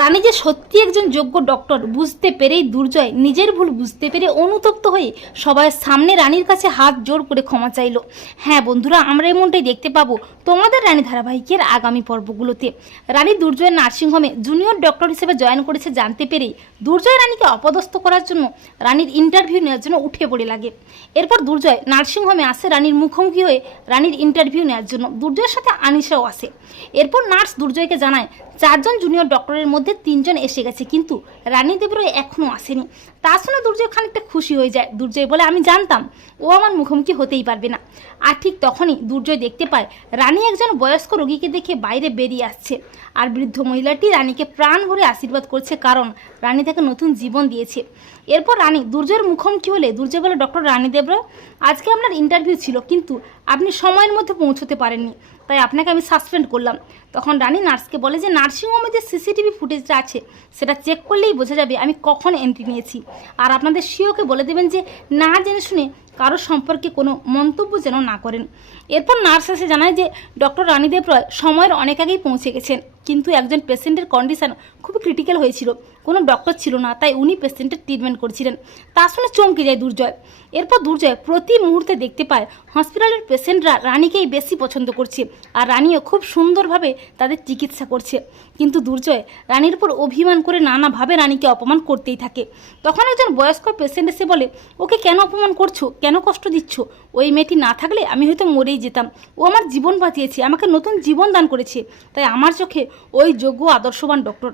রানী যে সত্যি একজন যোগ্য ডক্টর বুঝতে পেরেই দুর্জয় নিজের ভুল বুঝতে পেরে অনুতপ্ত হয়ে সবার সামনে রানীর কাছে হাত জোর করে ক্ষমা চাইলো। হ্যাঁ বন্ধুরা, আমরা এমনটাই দেখতে পাবো তোমাদের রানী ধারাবাহিকের আগামী পর্বগুলোতে। রানী দুর্জয় নার্সিংহোমে জুনিয়র ডক্টর হিসেবে জয়েন করেছে জানতে পেরেই দুর্জয় রানীকে অপদস্থ করার জন্য রানীর ইন্টারভিউ নেওয়ার জন্য উঠে পড়ে লাগে। এরপর দুর্জয় নার্সিংহোমে আসে রানীর মুখোমুখি হয়ে রানীর ইন্টারভিউ নেওয়ার জন্য। দুর্জয়ের সাথে আনিশাও আসে। এরপর নার্স দুর্জয়কে জানায় চারজন জুনিয়র ডক্টরের মধ্যে তিনজন এসে গেছে, কিন্তু রানী দেবরয় এখনও আসেনি। তা শুনে দুর্জয় খানিকটা খুশি হয়ে যায়। দুর্জয় বলে, আমি জানতাম, ও আমার মুখোমুখি হতেই পারবে না। আর ঠিক তখনই দুর্জয় দেখতে পায়, রানী একজন বয়স্ক রোগীকে দেখে বাইরে বেরিয়ে আসছে। আর বৃদ্ধ মহিলাটি রানীকে প্রাণ ভরে আশীর্বাদ করছে, কারণ রানী তাকে নতুন জীবন দিয়েছে। এরপর রানী দুর্জয়ের মুখোমুখি হলে দুর্জয় বলে, ডক্টর রানী দেবরয় আজকে আপনার ইন্টারভিউ ছিল, কিন্তু আপনি সময়ের মধ্যে পৌঁছতে পারেননি। তাই আপনাকে আমি সাসপেন্ড করলাম। তখন রানী নার্সকে বলে যে নার্সিংহোমে যে সিসিটিভি ফুটেজটা আছে, সেটা চেক করলেই বোঝা যাবে আমি কখন এন্ট্রি নিয়েছি। আর আপনাদের সিওকে বলে দেবেন যে, না জেনে শুনে কারও সম্পর্কে কোনো মন্তব্য যেন না করেন। এরপর নার্স এসে জানায় যে, ডক্টর রানীদেব রয় সময়ের অনেক আগেই পৌঁছে গেছেন। কিন্তু একজন পেশেন্টের কন্ডিশন খুবই ক্রিটিক্যাল হয়েছিল। কোনো ডক্টর ছিল না, তাই উনি পেশেন্টের ট্রিটমেন্ট করছিলেন। তা শুনে চমকে যায় দুর্জয়। এরপর দুর্জয় প্রতি মুহূর্তে দেখতে পায় হসপিটালের পেশেন্টরা রানীকেই বেশি পছন্দ করছে আর রানীও খুব সুন্দরভাবে তাদের চিকিৎসা করছে। কিন্তু দুর্জয় রানীর উপর অভিমান করে নানাভাবে রানীকে অপমান করতেই থাকে। তখন একজন বয়স্ক পেশেন্ট এসে বলে, ওকে কেন অপমান করছ? কেন কষ্ট দিচ্ছ? ওই মেয়েটি না থাকলে আমি হয়তো মরেই যেতাম। ও আমার জীবন বাঁচিয়েছে, আমাকে নতুন জীবন দান করেছে। তাই আমার চোখে ওই যোগ্য আদর্শবান ডক্টর।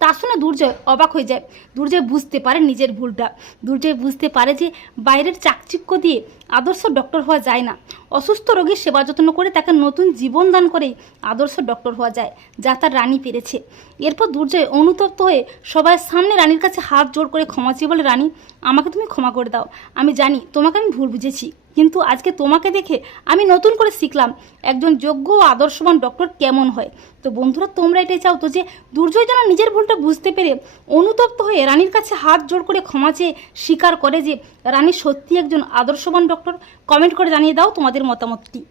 তা শুনে দুর্জয় অবাক হয়ে যায়। দুর্জয় বুঝতে পারে নিজের ভুলটা। দুর্জয় বুঝতে পারে যে বাইরের চাকচিক্য দিয়ে আদর্শ ডক্টর হওয়া যায় না। অসুস্থ রোগীর সেবা যত্ন করে তাকে নতুন জীবন দান করেই আদর্শ ডক্টর হওয়া যায়, যা তার রানী পেরেছে। এরপর দুর্জয় অনুতপ্ত হয়ে সবার সামনে রানীর কাছে হাত জোর করে ক্ষমা চেয়ে বলে, রানী, আমাকে তুমি ক্ষমা করে দাও। আমি জানি তোমাকে আমি ভুল বুঝেছি, কিন্তু আজকে তোমাকে দেখে আমি নতুন করে শিখলাম একজন যোগ্য ও আদর্শবান ডক্টর কেমন হয়। তো বন্ধুরা, তোমরা এটাই চাও তো যে দুর্জয় যেন নিজের ভুলটা বুঝতে পেরে অনুতপ্ত হয়ে রানীর কাছে হাত জোর করে ক্ষমা চেয়ে স্বীকার করে যে রানী সত্যি একজন আদর্শবান ডক্টর। কমেন্ট করে জানিয়ে দাও তোমাদের মতামতটি